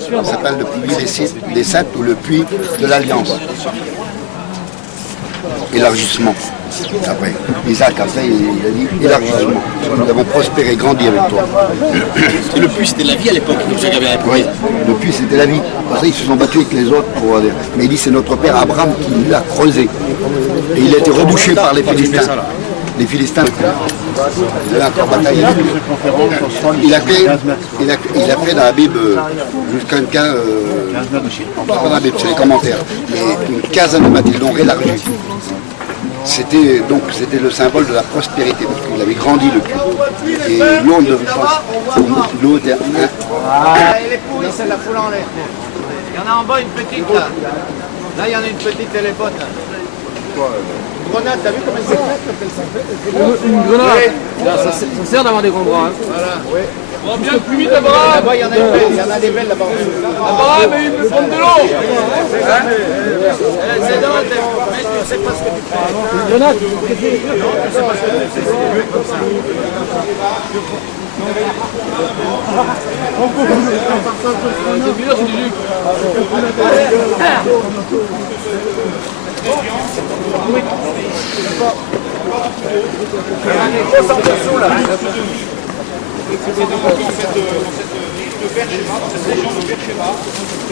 Ça s'appelle le puits des Sept ou le puits de l'Alliance. Élargissement. Après, Isaac, après, il a dit élargissement. Nous avons prospéré, grandi avec toi. Et le puits, c'était la vie à l'époque, vous avez répondu. Oui, le puits, c'était la vie. Pour ça, ils se sont battus avec les autres. Mais il dit c'est notre père Abraham qui l'a creusé. Et il a été rebouché par les Philistins. Les Philistins, ils avaient encore bataillé. Il a fait dans la Bible jusqu'à une quinzaine, pas dans la Bible, c'est les commentaires, mais une quinzaine de mètres, ils l'ont élargi. C'était le symbole de la prospérité, parce qu'il avait grandi le puits. Et l'eau ne devait pas. L'eau était. Et les pouilles, c'est la foule en l'air. Il y en a en bas une petite là. Là, il y en a une petite, elle est bonne. Grenade, t'as vu comment elle s'est faite? Une grenade. Ça sert d'avoir des grands bras. Voilà, oui. On bien plus vite là-bas. Là-bas, il y en a une belle, il y en a des belles là-bas. Là-bas, mais il me prend de l'eau. C'est dans le mais tu ne sais pas ce que tu fais. Une grenade. C'est bien, c'est du jus.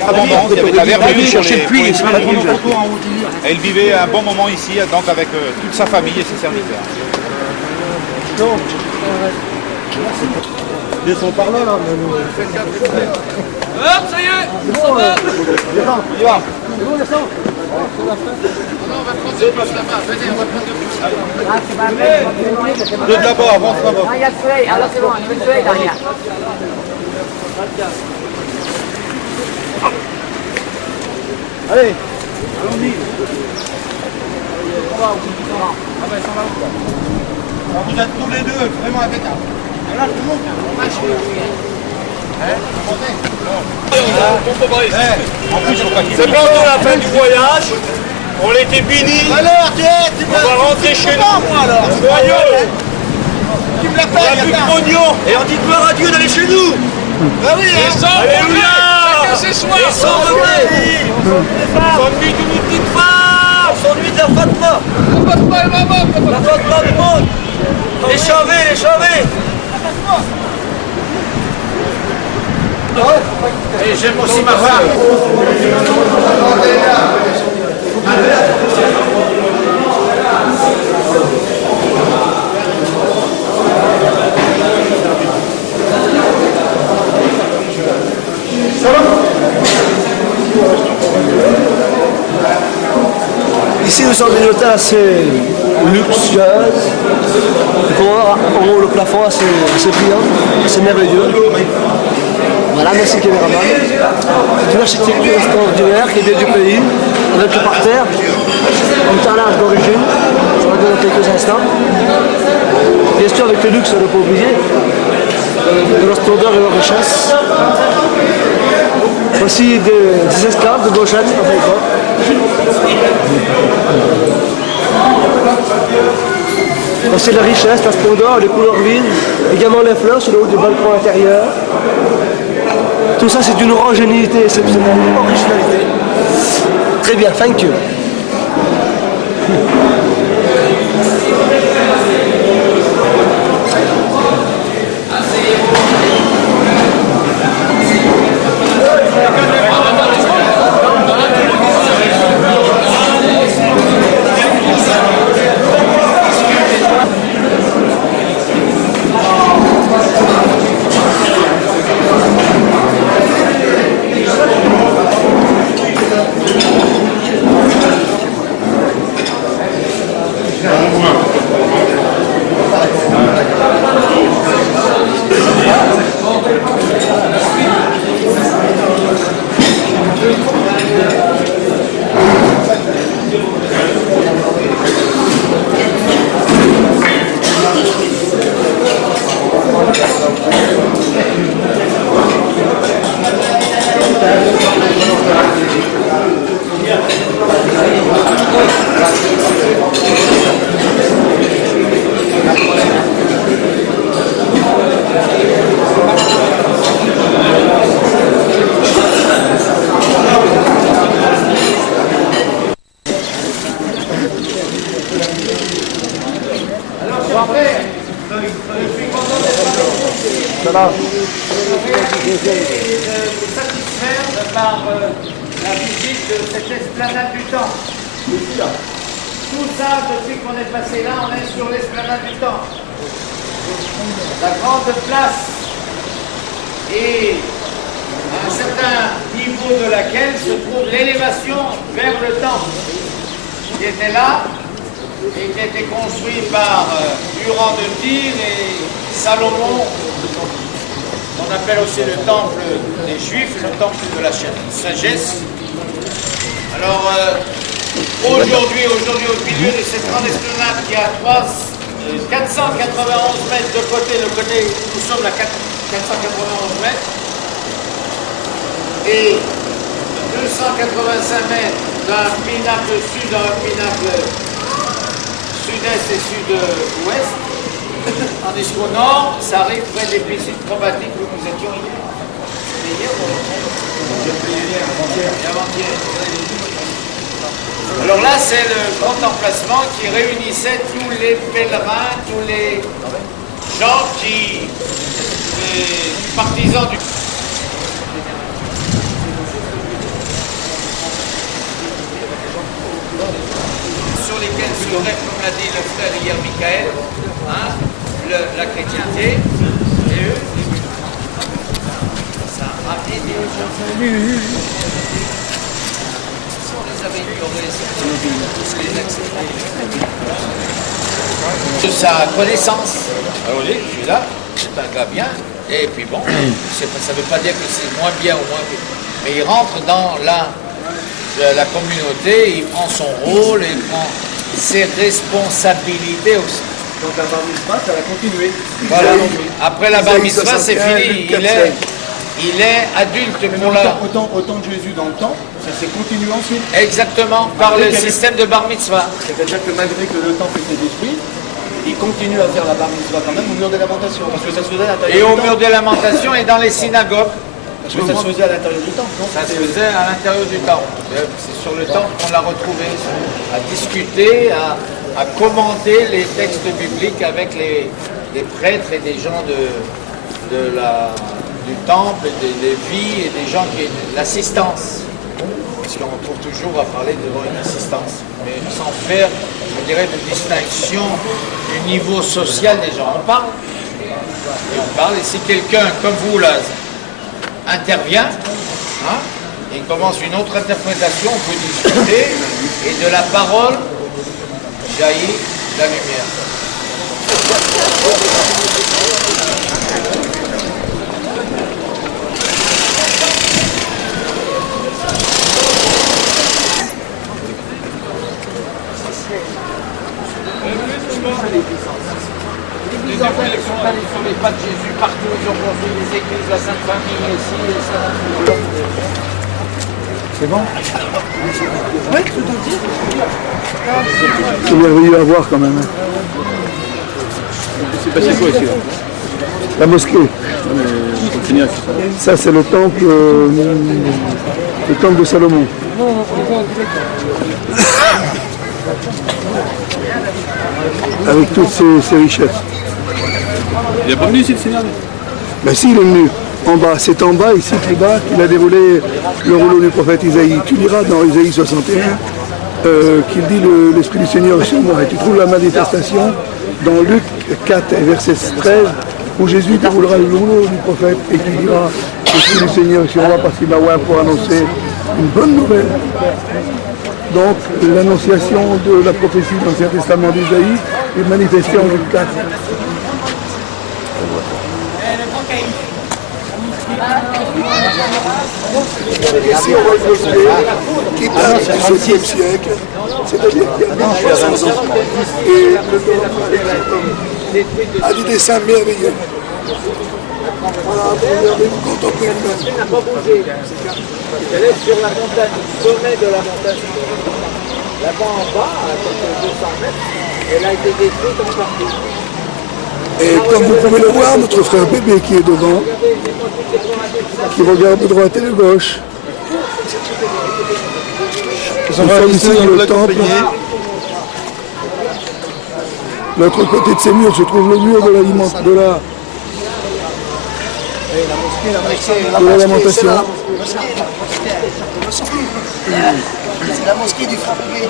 Abondance, il y avait de la verdure chercher le puits, c'est pas la puits. Et il vivait un bon moment ici, donc avec toute sa famille et ses serviteurs. Ils sont par là, là. Hop, ça y est. C'est bon, Non, on va prendre deux plus là-bas. Venez, on va prendre deux plus là-bas. Ah, c'est pas vrai. deux de là-bas, avance là-bas. Ah, il y a le soleil. Alors c'est bon, il y a le soleil derrière. Allez. Vous êtes tous les deux vraiment impeccable. Là, tout le monde. C'est bientôt la fin du voyage. On était bénis. Alors, On va rentrer chez nous. alors. Joyeux. Tu me la Il n'y a payes, plus de pognon. Et on dit gloire à Dieu d'aller chez nous. Ah oui, hein. Alléluia. C'est soir. Et sans regret. S'ennuie d'une petite femme. S'ennuie de la Fatma. La Fatma du monde. Les chavets, les chavets. Et j'aime aussi ma femme. Ici, nous sommes dans une hôtel assez luxueuse. En haut, le plafond assez brillant, assez merveilleux. Voilà, merci caméraman. C'est une architecture extraordinaire qui vient du pays, avec le parterre, en talage d'origine. Ça va donner quelques instants. Bien sûr, avec le luxe, on ne peut pas oublier, de la splendeur et de la richesse. Voici des esclaves de Goshen, enfin quoi. Voici la richesse, la splendeur, les couleurs vives, également les fleurs sur le haut du balcon intérieur. Tout ça, c'est d'une orangénéité exceptionnelle, une originalité. Très bien, thank you. vous satisfaire par la visite de cette esplanade du Temple. Tout ça, depuis qu'on est passé là, on est sur l'esplanade du Temple. La grande place et à un certain niveau de laquelle se trouve l'élévation vers le Temple, qui était là et qui a été construit par Durand de Tyr et Salomon. On appelle aussi le temple des Juifs, le temple de la sagesse. Alors, aujourd'hui, au milieu de cette grande esplanade qui a 491 mètres de côté, nous sommes à 491 mètres, et 285 mètres d'un pinacle sud à un pinacle sud-est et sud-ouest. Tandis qu'au nord, ça arrive près des piscines acrobatiques où nous étions hier. C'était hier ou avant-hier? Alors là, c'est le grand emplacement qui réunissait tous les pèlerins, tous les gens les partisans du... sur lesquels se lève, comme l'a dit le frère hier Michael, hein, la chrétienté, et eux, ça a ramené des gens. Si on les avait ignorés, tous les acceptés. De sa connaissance. Alors, je suis là, c'est un gars bien, et puis bon, ça ne veut pas dire que c'est moins bien ou moins bien, mais il rentre dans la communauté, il prend son rôle, il prend ses responsabilités aussi. Donc la bar mitzvah, ça va continuer. Voilà. Après la bar mitzvah, c'est fini. Il est adulte pour la... Autant que Jésus dans le temps, ça s'est continué ensuite. Exactement, par le système de bar mitzvah. C'est-à-dire que malgré que le temple était détruit, il continue à faire la bar mitzvah quand même au mur des lamentations. Parce que ça se faisait à l'intérieur du temple. Et au mur des lamentations et dans les synagogues. Parce que ça se faisait à l'intérieur du temple, non? Ça se faisait à l'intérieur du temple. C'est sur le temple qu'on l'a retrouvé, à discuter, à commenter les textes bibliques avec les prêtres et des gens du temple, des vies et des gens qui l'assistance. Parce qu'on trouve toujours à parler devant une assistance, mais sans faire, je dirais, de distinction du niveau social des gens. On parle, et on parle, et si quelqu'un comme vous là intervient, hein, et commence une autre interprétation, on peut discuter, et de la parole jaillit la lumière. Les églises sont allées sur les pas de Jésus, partout ils ont construit les églises, la Sainte Famille ici, et ça. C'est bon? Oui, tout entier. C'est merveilleux à voir quand même. C'est passé quoi ici là? La mosquée. Ça c'est le temple de Salomon. Avec toutes ses richesses. Il n'est pas venu ici le Seigneur? Ben si, il est venu. En bas, c'est en bas, ici plus bas, qu'il a déroulé le rouleau du prophète Isaïe. Tu liras dans Isaïe 61 qu'il dit l'Esprit du Seigneur est sur moi. Et tu trouves la manifestation dans Luc 4, verset 13, où Jésus déroulera le rouleau du prophète et qui dira l'Esprit du Seigneur est sur moi parce qu'il m'a oint pour annoncer une bonne nouvelle. Donc l'annonciation de la prophétie dans l'Ancien Testament d'Isaïe est manifestée en Luc 4. Ici, on voit une mosquée qui date du 7e siècle, c'est-à-dire qu'il y a 1300 ans. Et le a dit des saints merveilleux. Voilà, on peut contempler le même. Elle n'a pas bougé. Elle est sur la montagne, le sommet de la montagne. Là-bas en bas, à quelques 200 mètres, elle a été détruite en partie. Et comme vous pouvez le voir, notre frère bébé qui est devant, qui regarde de droite et de gauche. Nous sommes ici dans le temple. L'autre côté de ces murs se trouve le mur de la de la lamentation. C'est la mosquée du Front-Bébé.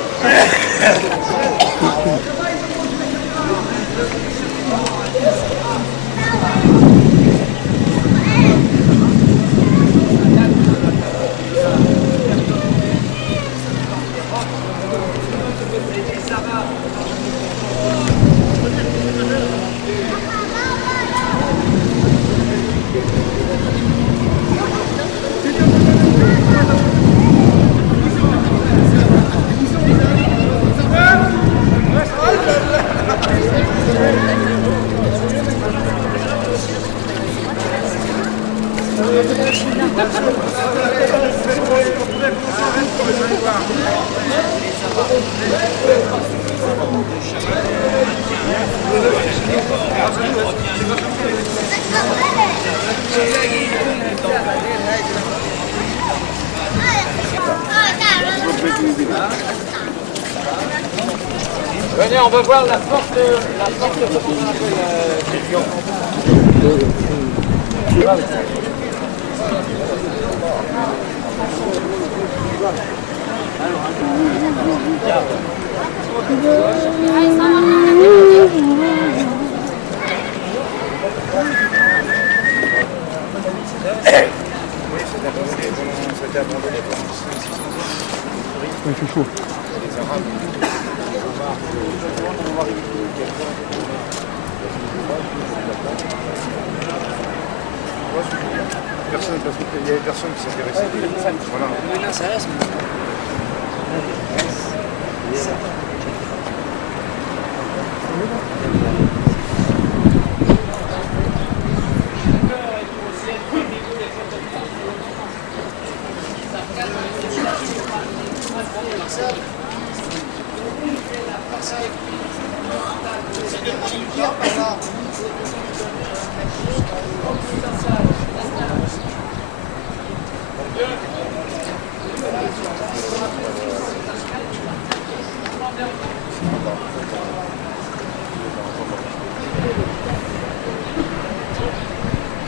Venez, on va voir la porte comment on appelle Il fait chaud. Personne, parce qu'il y avait personne qui s'intéressait. Voilà.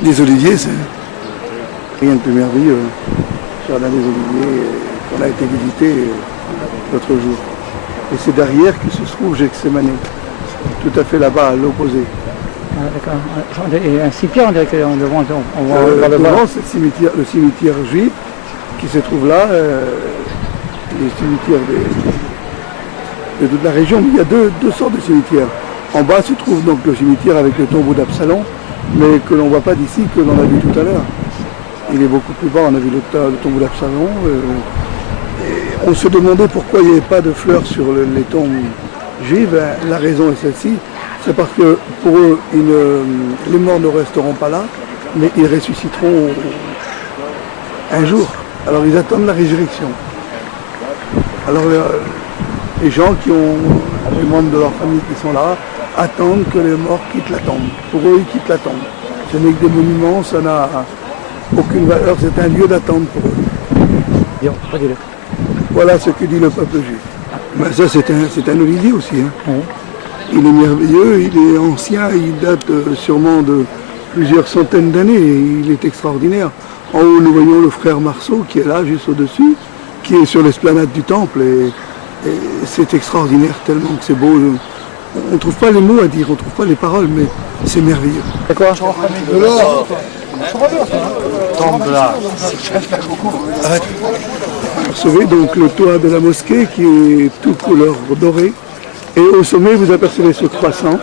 Les oliviers, c'est rien de plus merveilleux. Jardin des oliviers qu'on a été visiter l'autre jour. Et c'est derrière que se trouve Gethsémani, tout à fait là-bas, à l'opposé. Et un cimetière, on dirait qu'on devant, on voit devant, c'est le cimetière juif qui se trouve là, les cimetières de toute la région. Mais il y a deux sortes de cimetières. En bas se trouve donc le cimetière avec le tombeau d'Absalom, mais que l'on ne voit pas d'ici, que l'on a vu tout à l'heure. Il est beaucoup plus bas, on a vu le tombeau d'Absalom. Et on se demandait pourquoi il n'y avait pas de fleurs sur les tombes juives. La raison est celle-ci, c'est parce que pour eux, les morts ne resteront pas là, mais ils ressusciteront un jour. Alors ils attendent la résurrection. Alors les gens qui ont les membres de leur famille qui sont là, attendent que les morts quittent la tombe. Pour eux, ils quittent la tombe. Ce n'est que des monuments, ça n'a aucune valeur, c'est un lieu d'attente pour eux. Voilà ce que dit le peuple juif. Ben ça, c'est un olivier aussi. Hein. Oui. Il est merveilleux, il est ancien, il date sûrement de plusieurs centaines d'années. Il est extraordinaire. En haut, nous voyons le frère Marceau qui est là, juste au-dessus, qui est sur l'esplanade du temple. Et c'est extraordinaire tellement que c'est beau. On ne trouve pas les mots à dire, on ne trouve pas les paroles, mais c'est merveilleux. C'est quoi? De l'or. Tombe là. Vous recevez donc le toit de la mosquée qui est tout couleur dorée. Et au sommet, vous apercevez ce croissant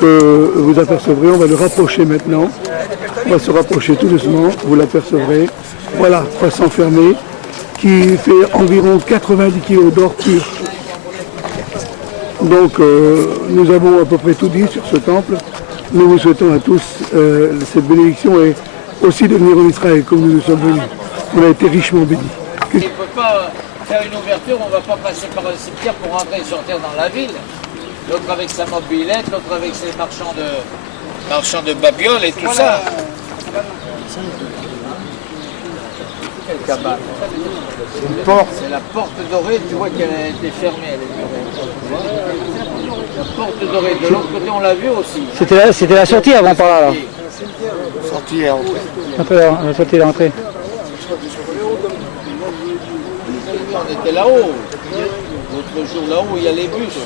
que vous apercevrez. On va le rapprocher maintenant. On va se rapprocher tout doucement. Vous l'apercevrez. Voilà, croissant fermé qui fait environ 90 kg d'or pur. Donc nous avons à peu près tout dit sur ce temple. Nous vous souhaitons à tous cette bénédiction et aussi de venir en Israël comme nous sommes venus. On a été richement bénis. On ne peut pas faire une ouverture, on ne va pas passer par le cimetière pour rentrer et sortir dans la ville. L'autre avec sa mobilette, l'autre avec ses marchands de babioles et tout ça. Quelle cabane. C'est la porte dorée, tu vois qu'elle a été fermée. La porte dorée, de l'autre côté on l'a vu aussi. C'était la sortie avant par là. Sortie et entrée. Un peu la sortie et l'entrée. On était là-haut. L'autre jour là-haut, il y a les bus.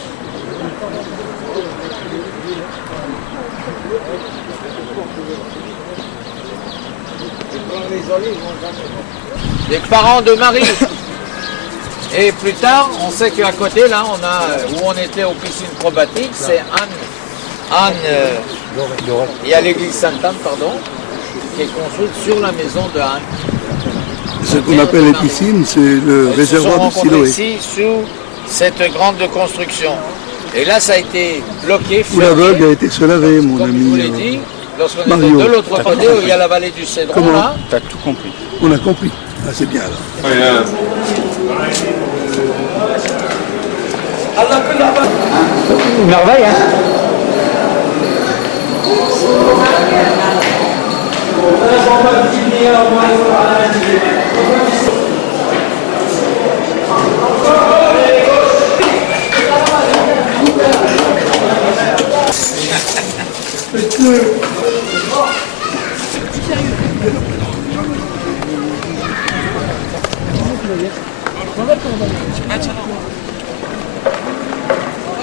Les parents de Marie. Et plus tard, on sait qu'à côté, là, on a, où on était aux piscines probatiques, c'est Anne, il y a l'église Sainte-Anne, pardon, qui est construite sur la maison de Anne. Ce qu'on appelle les piscines, c'est le réservoir de Siloé. Ici, sous cette grande construction. Et là, ça a été bloqué. Où l'aveugle a été se laver, mon comme je vous l'ai ami dit, lorsqu'on était Mario. de l'autre côté, où il y a la vallée du Cédron, Comment là. T'as tout compris. On a compris. Ah, c'est bien alors. Une merveille, hein.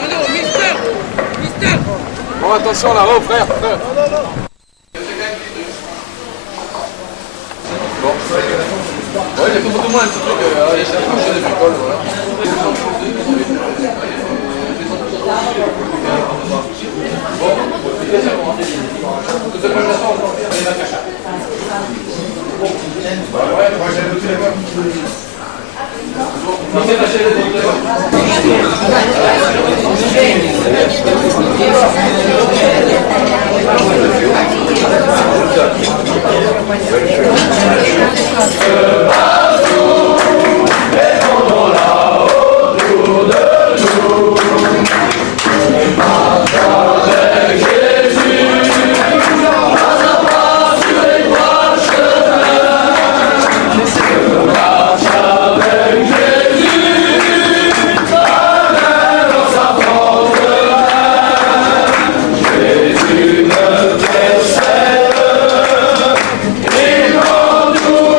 Allô, Mister. Mister. Bon, attention là-haut, frère. Ouais, il y a beaucoup de moins un petit truc. Allez, c'est la prochaine école, voilà. Jésus ne précède, et quand nous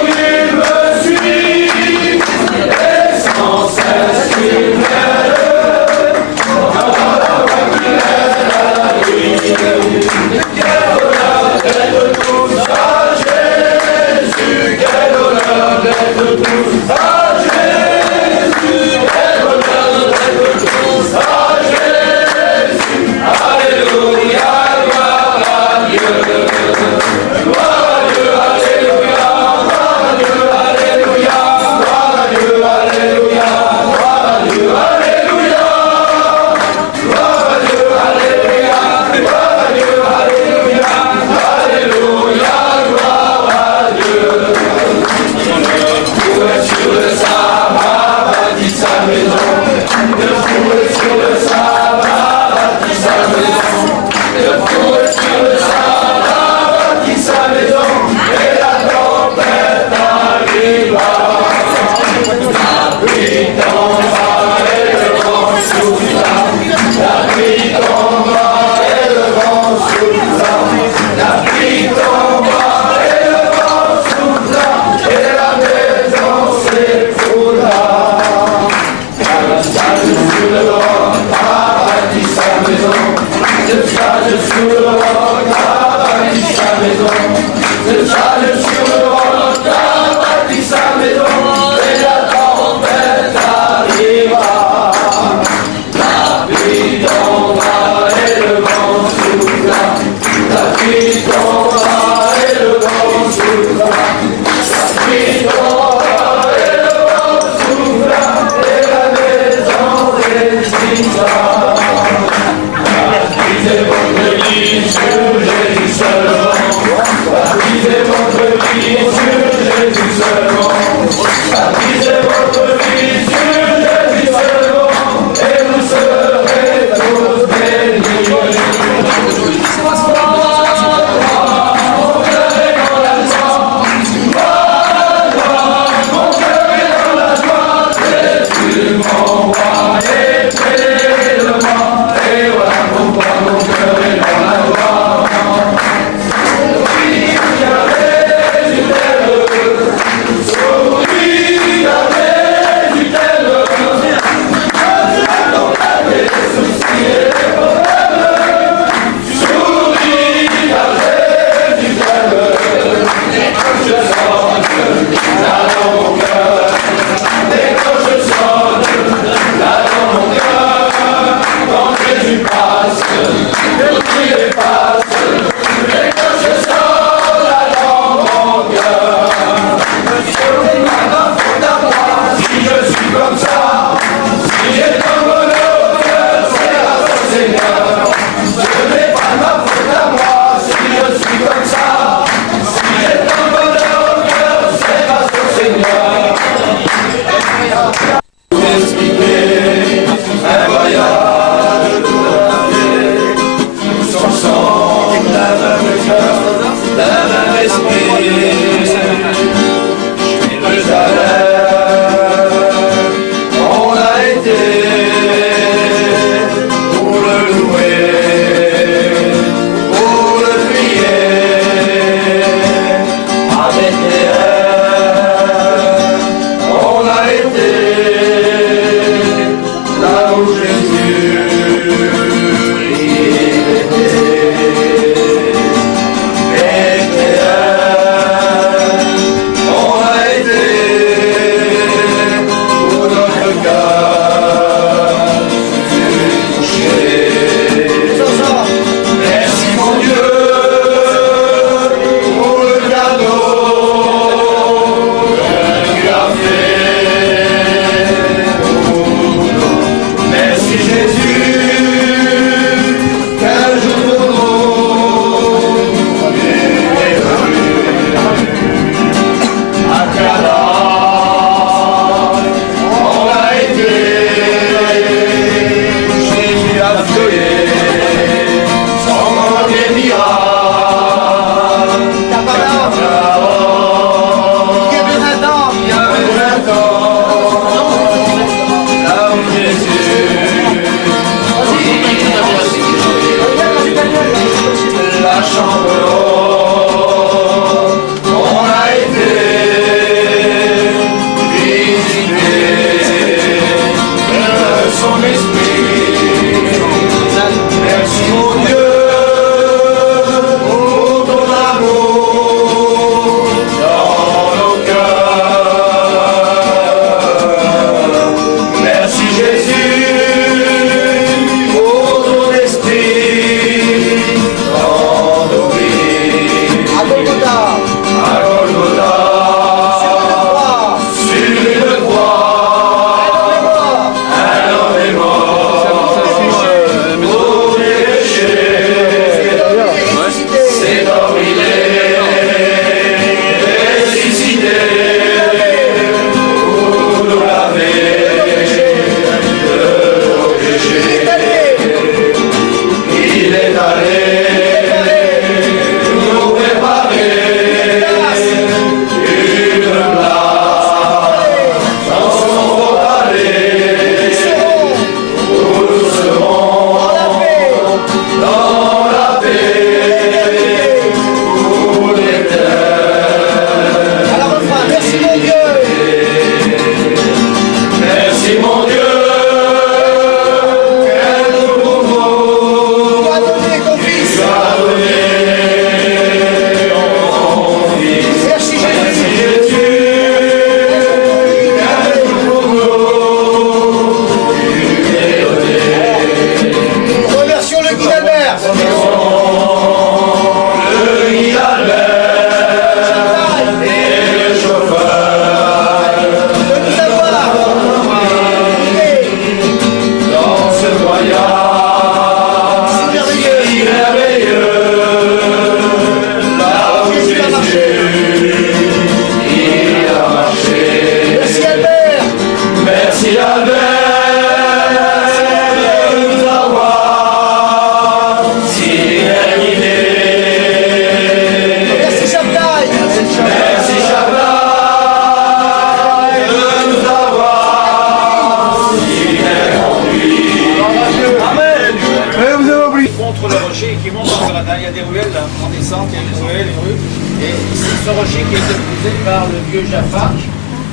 centre, il y a les ruelles, les rues. Et c'est ce rocher qui est épousé par le vieux Jaffa,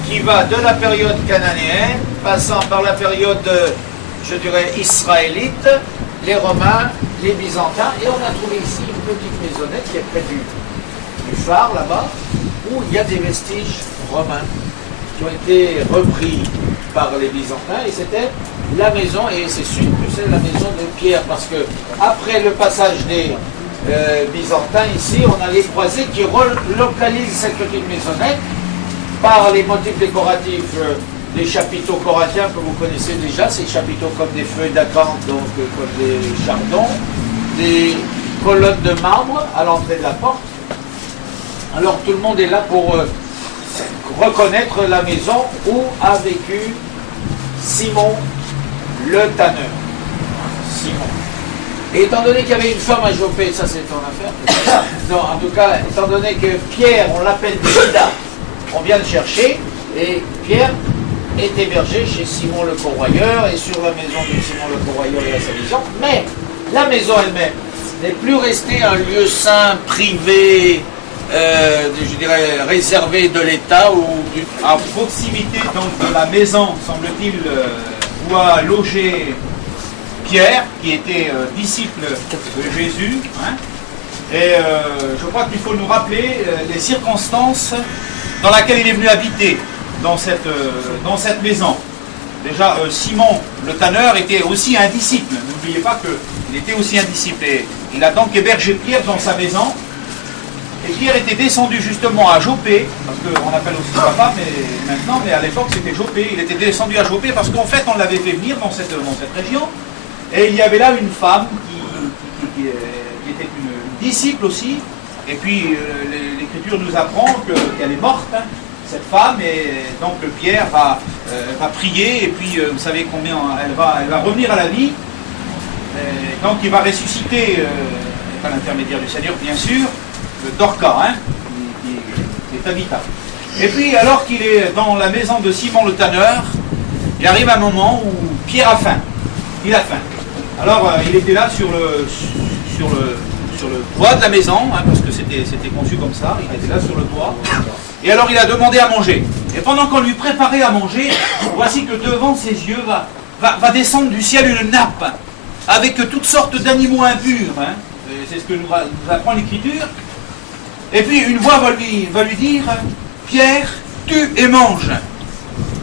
qui va de la période cananéenne, passant par la période, je dirais, israélite, les Romains, les Byzantins, et on a trouvé ici une petite maisonnette qui est près du phare là-bas, où il y a des vestiges romains qui ont été repris par les Byzantins, et c'était la maison, et c'est sûr que c'est la maison de Pierre, parce que après le passage des Byzantins ici, on a les croisés qui relocalisent cette petite maisonnette par les motifs décoratifs des chapiteaux corinthiens que vous connaissez déjà, ces chapiteaux comme des feuilles d'acanthe, donc comme des chardons, des colonnes de marbre à l'entrée de la porte. Alors tout le monde est là pour reconnaître la maison où a vécu Simon le tanneur. Simon. Et étant donné qu'il y avait une femme à Jopé, ça c'est ton affaire. Non, en tout cas, étant donné que Pierre, on l'appelle Lida, on vient le chercher, et Pierre est hébergé chez Simon le Corroyeur, et sur la maison de Simon le Corroyeur, il y a sa maison, mais la maison elle-même n'est plus restée un lieu saint, privé, je dirais réservé de l'État ou à proximité donc de la maison, semble-t-il, où a logé Pierre, qui était disciple de Jésus. Hein. Et je crois qu'il faut nous rappeler les circonstances dans lesquelles il est venu habiter dans cette maison. Déjà, Simon le tanneur était aussi un disciple. N'oubliez pas qu'il était aussi un disciple. Et il a donc hébergé Pierre dans sa maison. Et Pierre était descendu justement à Jopé, parce qu'on appelle aussi papa mais maintenant, mais à l'époque c'était Jopé. Il était descendu à Jopé parce qu'en fait on l'avait fait venir dans cette région. Et il y avait là une femme qui était une disciple aussi. Et puis l'Écriture nous apprend qu'elle est morte, hein, cette femme. Et donc Pierre va prier. Et puis vous savez combien elle va revenir à la vie. Et donc il va ressusciter, par l'intermédiaire du Seigneur bien sûr, Dorcas, hein, qui est habitable. Et puis, alors qu'il est dans la maison de Simon le tanneur, il arrive un moment où Pierre a faim. Il a faim. Alors, il était là sur le toit de la maison, hein, parce que c'était conçu comme ça, il était là sur le toit. Et alors, il a demandé à manger. Et pendant qu'on lui préparait à manger, voici que devant ses yeux va descendre du ciel une nappe, avec toutes sortes d'animaux impurs. Hein. C'est ce que nous apprend l'Écriture. Et puis une voix va lui dire, Pierre, tue et mange.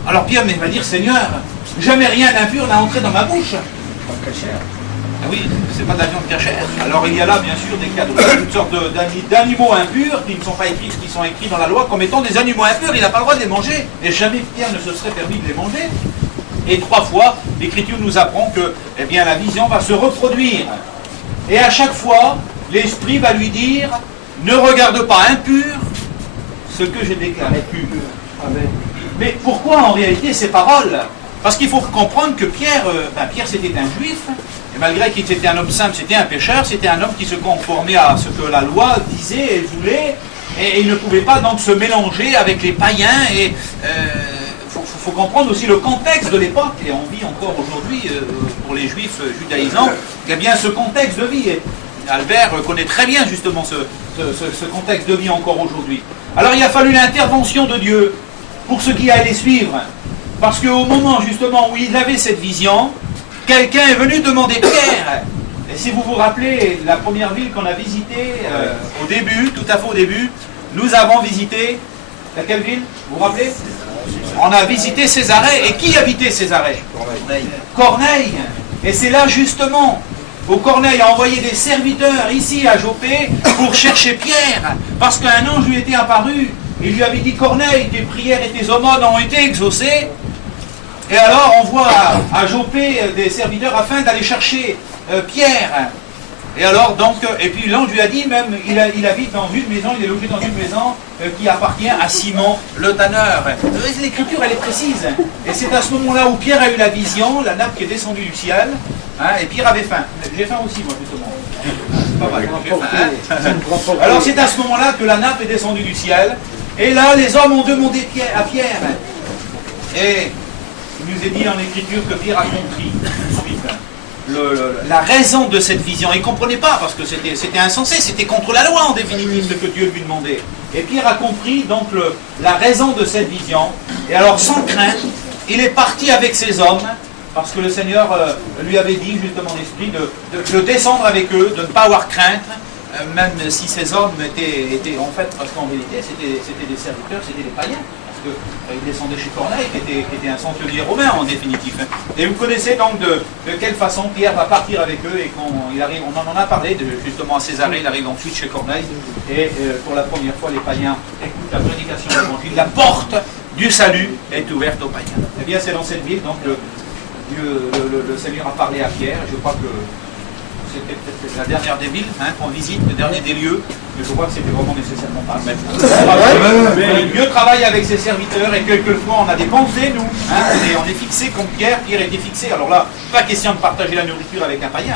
Alors Pierre va dire, Seigneur, jamais rien d'impur n'a entré dans ma bouche. Ah oui, c'est pas de la viande cachère. Alors il y a là bien sûr des cas de toutes sortes d'animaux impurs qui ne sont pas écrits, qui sont écrits dans la loi comme étant des animaux impurs, il n'a pas le droit de les manger. Et jamais Pierre ne se serait permis de les manger. Et 3 fois, l'Écriture nous apprend que eh bien, la vision va se reproduire. Et à chaque fois, l'Esprit va lui dire, ne regarde pas impur ce que j'ai déclaré pur. Mais pourquoi en réalité ces paroles? Parce qu'il faut comprendre que Pierre c'était un juif, et malgré qu'il était un homme simple, c'était un pécheur, c'était un homme qui se conformait à ce que la loi disait et voulait, et il ne pouvait pas donc se mélanger avec les païens. Et faut comprendre aussi le contexte de l'époque, et on vit encore aujourd'hui, pour les juifs judaïsants, eh bien ce contexte de vie. Et Albert connaît très bien justement ce contexte de vie encore aujourd'hui. Alors il a fallu l'intervention de Dieu pour ce qui allait suivre. Parce qu'au moment justement où il avait cette vision, quelqu'un est venu demander Pierre. Et si vous vous rappelez, la première ville qu'on a visitée au début, tout à fait au début, nous avons visité, quelle ville? Vous vous rappelez? On a visité Césarée. Et qui habitait Césarée? Corneille. Et c'est là justement où Corneille a envoyé des serviteurs ici à Jopé pour chercher Pierre. Parce qu'un ange lui était apparu. Il lui avait dit, Corneille, tes prières et tes aumônes ont été exaucées. Et alors on voit à Jopé des serviteurs afin d'aller chercher Pierre. Et alors donc, et puis l'ange lui a dit même, il habite dans une maison, il est logé dans une maison qui appartient à Simon le tanneur. L'Écriture elle est précise. Et c'est à ce moment-là où Pierre a eu la vision, la nappe qui est descendue du ciel, hein, et Pierre avait faim. J'ai faim aussi moi justement. C'est pas mal, j'ai faim, hein. Alors c'est à ce moment-là que la nappe est descendue du ciel. Et là les hommes ont demandé à Pierre. Et il nous est dit dans l'Écriture que Pierre a compris tout de suite. la raison de cette vision. Il ne comprenait pas parce que c'était insensé, c'était contre la loi en définitive ce que Dieu lui demandait. Et Pierre a compris donc la raison de cette vision. Et alors sans crainte, il est parti avec ses hommes parce que le Seigneur lui avait dit justement l'esprit de descendre avec eux, de ne pas avoir crainte. Même si ces hommes étaient en fait, parce qu'en vérité c'était des serviteurs, c'était des païens, parce qu'ils descendaient chez Corneille, qui était un centurion romain en définitive. Et vous connaissez donc de quelle façon Pierre va partir avec eux, et il arrive, on en a parlé justement à Césarée, il arrive ensuite chez Corneille, et pour la première fois les païens écoutent la prédication de l'évangile, la porte du salut est ouverte aux païens. Eh bien c'est dans cette ville, donc le Seigneur a parlé à Pierre, je crois que c'était peut-être la dernière des villes qu'on visite, le dernier des lieux, mais je crois que c'était vraiment nécessairement pas. Mais Dieu travaille avec ses serviteurs et quelquefois on a des pensées, nous. On est fixé comme Pierre était fixé. Alors là, pas question de partager la nourriture avec un païen,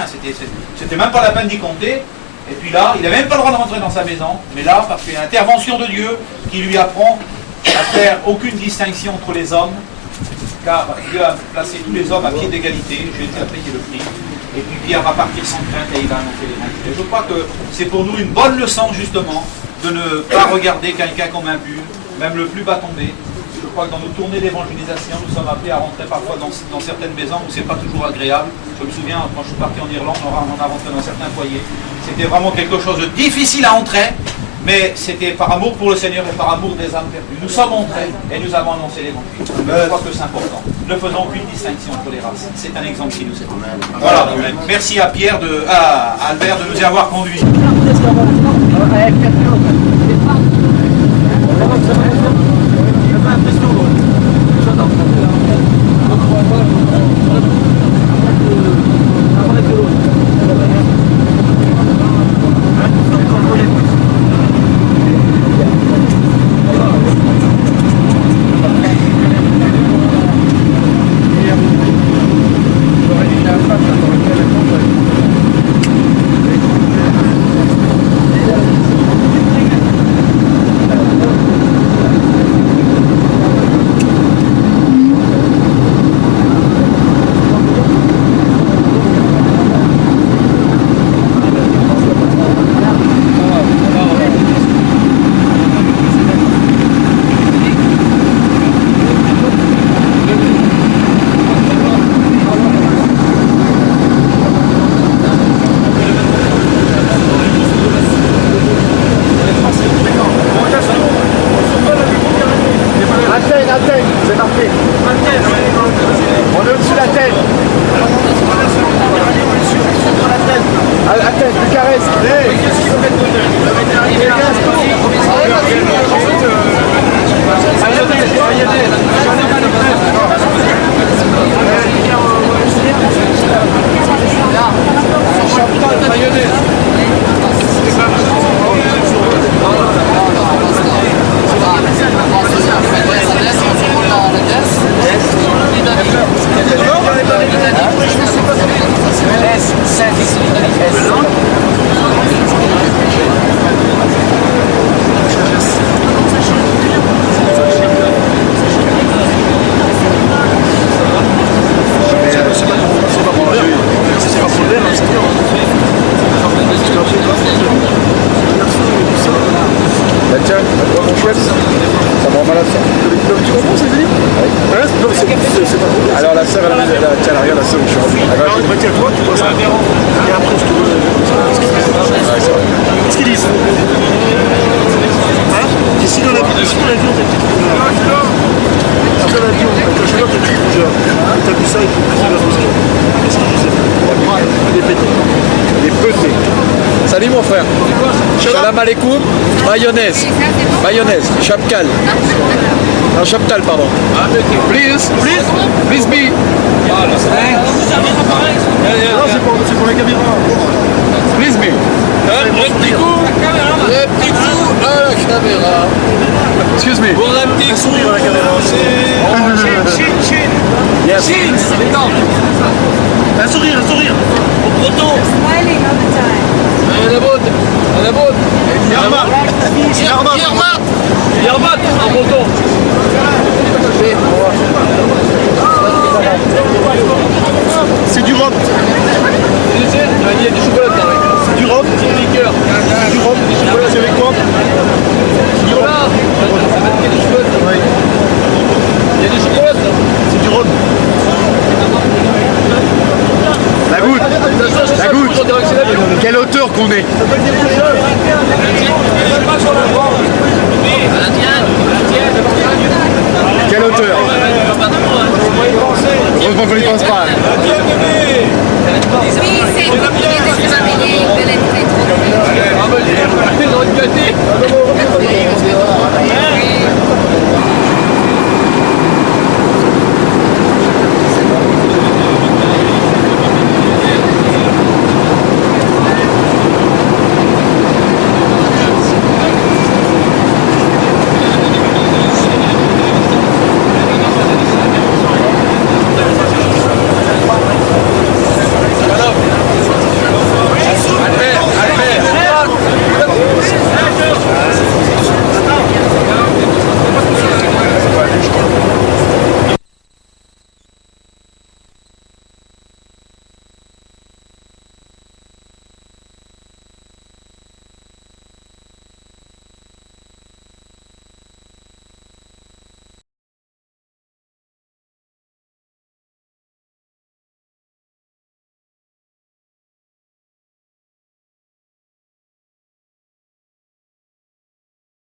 c'était même pas la peine d'y compter. Et puis là, il n'avait même pas le droit de rentrer dans sa maison, mais là, parce qu'il y a l'intervention de Dieu qui lui apprend à faire aucune distinction entre les hommes, car Dieu a placé tous les hommes à pied d'égalité, Jésus a payé le prix. Et puis Pierre va partir sans crainte et il va annoncer l'évangile. Et je crois que c'est pour nous une bonne leçon justement de ne pas regarder quelqu'un comme impur, même le plus bas tombé. Je crois que dans nos tournées d'évangélisation, nous sommes appelés à rentrer parfois dans certaines maisons où c'est pas toujours agréable. Je me souviens, quand je suis parti en Irlande, on a rentré dans certains foyers. C'était vraiment quelque chose de difficile à entrer, mais c'était par amour pour le Seigneur et par amour des âmes perdues. Nous sommes entrés et nous avons annoncé l'évangile. Je crois que c'est important. Ne faisons aucune distinction entre les races. C'est un exemple qui nous est donné. Voilà. Merci à Pierre, à Albert de nous y avoir conduits. Alors la sœur, tiens, regarde la sœur où je suis rentré. Retiens-toi, tu vois ça. Et après, je te qu'est-ce qu'ils disent? Hein? Ici dans l'avion, t'as dans l'avion, avec le chauffeur, t'as le rougeur. T'as vu ça, il faut que tu vas bosser. Qu'est-ce qu'ils disent? Il est pété. Il est pété. Salut mon frère. Shalom alaikum. Mayonnaise. Mayonnaise. Chapkal. Non, Chaptal, pardon. Please be. Non, c'est pour la caméra. Please be. Le petit coup à la caméra. Excuse me. Pour la petite sourire à la caméra. Chin. Yes. Un sourire. Au proto. Yermat, en breton. C'est du rock. Condé. Quelle hauteur? Heureusement qu'on n'y pense pas. Oui, c'est